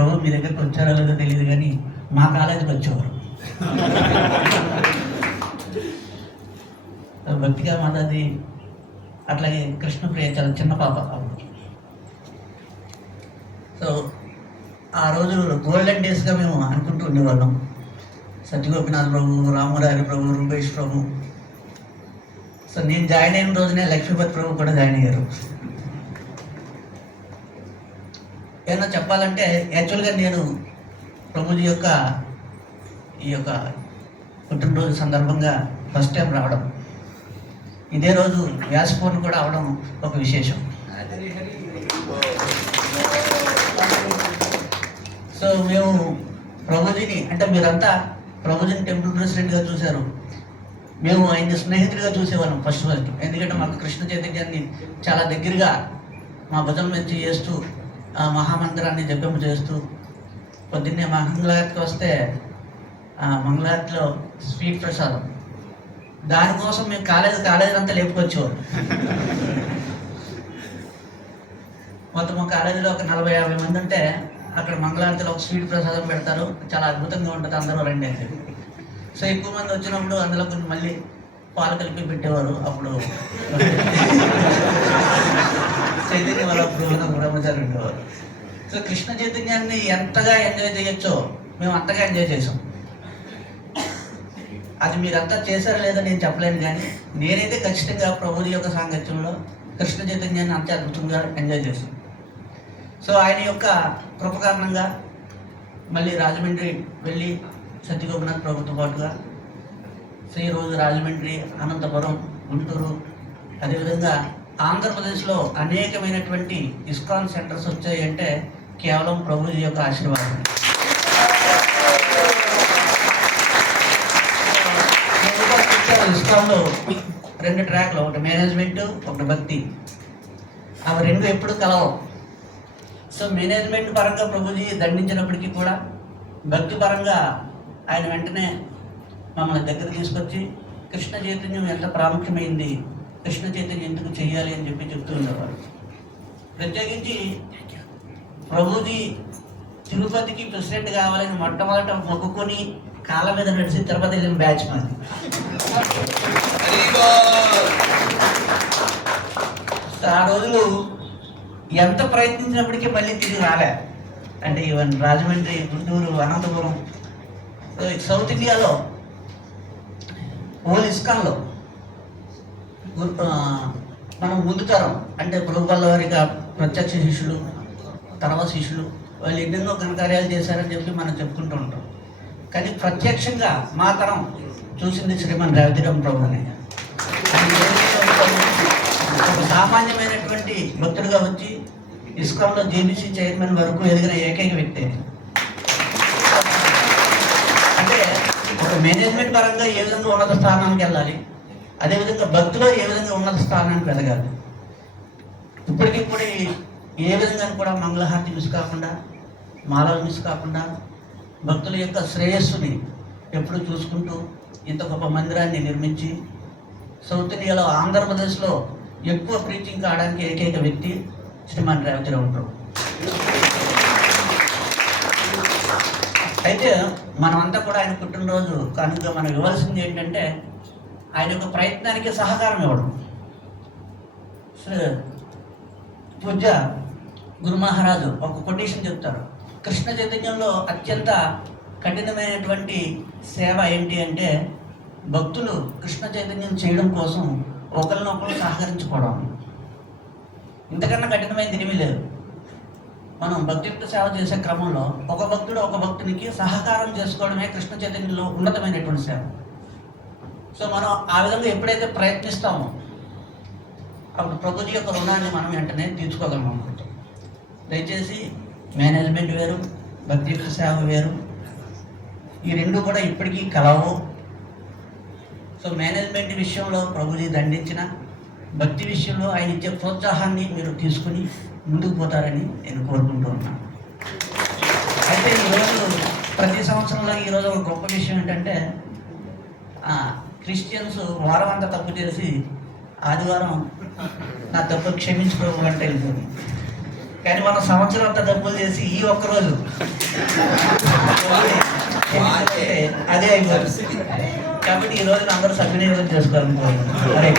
ప్రభు మీ దగ్గరికి వచ్చారో లేదో తెలియదు కానీ మా కాలేజీకి వచ్చేవారు. భక్తిగా మాతాది అట్లాగే కృష్ణప్రియ చాలా చిన్న పాప సో ఆ రోజు గోల్డెన్ డేస్గా మేము అనుకుంటూ ఉండేవాళ్ళం. సత్యగోపినాథ్ ప్రభు రామరాయలు ప్రభు రూపేష్ ప్రభు. సో నేను జాయిన్ అయిన రోజునే లక్ష్మీపతి ప్రభు కూడా జాయిన్ అయ్యారు. ఏమైనా చెప్పాలంటే యాక్చువల్గా నేను ప్రభుజీ యొక్క ఈ యొక్క పుట్టినరోజు సందర్భంగా ఫస్ట్ టైం రావడం. ఇదే రోజు వ్యాసపూర్ణ కూడా అవడం ఒక విశేషం. సో మేము ప్రభుజీని అంటే మీరంతా ప్రభుజీని టెంపుల్ ప్రెసిడెంట్గా చూశారు. మేము ఆయన స్నేహితుడిగా చూసేవాళ్ళం ఫస్ట్ ఫస్ట్. ఎందుకంటే మాకు కృష్ణ చైతన్యాన్ని చాలా దగ్గరగా మా భుజం నుంచి చేస్తూ ఆ మహామందిరాన్ని జపింప చేస్తూ పొద్దున్నే మంగళారతికి వస్తే ఆ మంగళారతిలో స్వీట్ ప్రసాదం. దానికోసం మేము కాలేజ్ కాలేజీ అంతా లేపుకొచ్చేవారు. మొత్తం కాలేజీలో ఒక నలభై యాభై మంది ఉంటే అక్కడ మంగళారతిలో ఒక స్వీట్ ప్రసాదం పెడతారు. చాలా అద్భుతంగా ఉంటుంది. అందరూ రండి సో ఎక్కువ మంది వచ్చినప్పుడు అందులో కొంచెం మళ్ళీ పాలు కలిపి పెట్టేవారు అప్పుడు. చైతన్య వల్ల బ్రహ్మచారి ఉండేవారు. సో కృష్ణ చైతన్యాన్ని ఎంతగా ఎంజాయ్ చేయొచ్చో మేము అంతగా ఎంజాయ్ చేసాం అది మీరంతా చేశారో లేదో నేను చెప్పలేను కానీ నేనైతే ఖచ్చితంగా ప్రభుది యొక్క సాంగత్యంలో కృష్ణ చైతన్యాన్ని అంతే అద్భుతంగా ఎంజాయ్ చేశాను సో ఆయన యొక్క కృప కారణంగా మళ్ళీ రాజమండ్రి వెళ్ళి సత్యగోపనాథ్ ప్రభుతో పాటుగా సో ఈరోజు రాజమండ్రి అనంతపురం గుంటూరు అదేవిధంగా ఆంధ్రప్రదేశ్లో అనేకమైనటువంటి ఇస్కాన్ సెంటర్స్ వచ్చాయంటే కేవలం ప్రభుజీ యొక్క ఆశీర్వాదం ఇస్కాన్లో రెండు ట్రాక్లు ఒకటి మేనేజ్మెంట్ ఒకటి భక్తి. అవి రెండు ఎప్పుడు కలవవు సో మేనేజ్మెంట్ పరంగా ప్రభుజీ దండించినప్పటికీ కూడా భక్తి పరంగా ఆయన వెంటనే మమ్మల్ని దగ్గర తీసుకొచ్చి కృష్ణ చైతన్యం ఎంత ప్రాముఖ్యమైంది కృష్ణ చైతన్యం ఎందుకు చేయాలి అని చెప్పి చెప్తూ ఉండేవారు. ప్రత్యేకించి ప్రభుజీ తిరుపతికి ప్రెసిడెంట్ కావాలని మొట్టమొదట మొక్కుకొని కాళ్ళ మీద నడిచి తిరుపతి వెళ్ళిన బ్యాచ్ మాది ఆ రోజులు ఎంత ప్రయత్నించినప్పటికీ మళ్ళీ తిరిగి రాలే. అంటే ఈవెన్ రాజమండ్రి గుంటూరు అనంతపురం సౌత్ ఇండియాలో ఓల్ ఇస్కాన్లో మనం ముందు తరం అంటే పురుగుపల్ల వారిగా ప్రత్యక్ష శిష్యులు తర్వాత శిష్యులు వాళ్ళు ఎన్నెన్నో ఘనకార్యాలు చేశారని చెప్పి మనం చెప్పుకుంటూ ఉంటాం. కానీ ప్రత్యక్షంగా మా తరం చూసింది శ్రీమన్ రవిరామ్ ప్రభుని. ఒక సామాన్యమైనటువంటి భక్తుడిగా వచ్చి ఇస్కాన్లో జేబీసీ చైర్మన్ వరకు ఎదిగిన ఏకైక వ్యక్తి ఆయన. అంటే ఒక మేనేజ్మెంట్ పరంగా ఏ విధంగా ఉన్నత స్థానానికి వెళ్ళాలి అదేవిధంగా భక్తిలో ఏ విధంగా ఉన్నత స్థానానికి ఎదగాలి కూడా ఏ విధంగా కూడా మంగళహారతి మిస్ కాకుండా మాలలు మిస్ కాకుండా భక్తుల యొక్క శ్రేయస్సుని ఎప్పుడు చూసుకుంటూ ఇంత గొప్ప మందిరాన్ని నిర్మించి సౌత్ ఇండియాలో ఆంధ్రప్రదేశ్లో ఎక్కువ ప్రీచింగ్ కావడానికి ఏకైక వ్యక్తి శ్రీమాన్ రేవతిరావు ఉంటారు అయితే మనమంతా కూడా ఆయన పుట్టినరోజు కనుక మనం ఇవ్వాల్సింది ఏంటంటే ఆయన యొక్క ప్రయత్నానికి సహకారం ఇవ్వడం. శ్రీ- పూజ గురు మహారాజు ఒక కొటేషన్ చెప్తారు. కృష్ణ చైతన్యంలో అత్యంత కఠినమైనటువంటి సేవ ఏంటి అంటే భక్తులు కృష్ణ చైతన్యం చేయడం కోసం ఒకరినొకరు సహకరించుకోవడం. ఇంతకన్నా కఠినమైనది ఏమీ లేదు. మనం భక్తియుక్త సేవ చేసే క్రమంలో ఒక భక్తుడు ఒక భక్తునికి సహకారం చేసుకోవడమే కృష్ణ చైతన్యంలో ఉన్నతమైనటువంటి సేవ. సో మనం ఆ విధంగా ఎప్పుడైతే ప్రయత్నిస్తామో అప్పుడు ప్రభుజీ యొక్క రుణాన్ని మనం వెంటనే తీర్చుకోగలం అనుకుంటాం దయచేసి మేనేజ్మెంట్ వేరు భక్తియుక్త సేవ వేరు. ఈ రెండు కూడా ఇప్పటికీ కలవు. సో మేనేజ్మెంట్ విషయంలో ప్రభుజీ దండించిన భక్తి విషయంలో ఆయన ఇచ్చే ప్రోత్సాహాన్ని మీరు తీసుకుని ముందుకు పోతారని నేను కోరుకుంటూ ఉన్నాను. అయితే ఈరోజు ప్రతి సంవత్సరంలో ఈరోజు ఒక గొప్ప విషయం ఏంటంటే క్రిస్టియన్స్ వారం అంతా తప్పు చేసి ఆదివారం నా తప్పు క్షమించుకోవాలంటే వెళ్తుంది కానీ మనం సంవత్సరం అంతా తప్పులు చేసి ఈ ఒక్క రోజు అదే అయిపోతుంది కాబట్టి ఈ రోజున అందరూ సద్వినియోగం చేసుకోవాలనుకోవాలి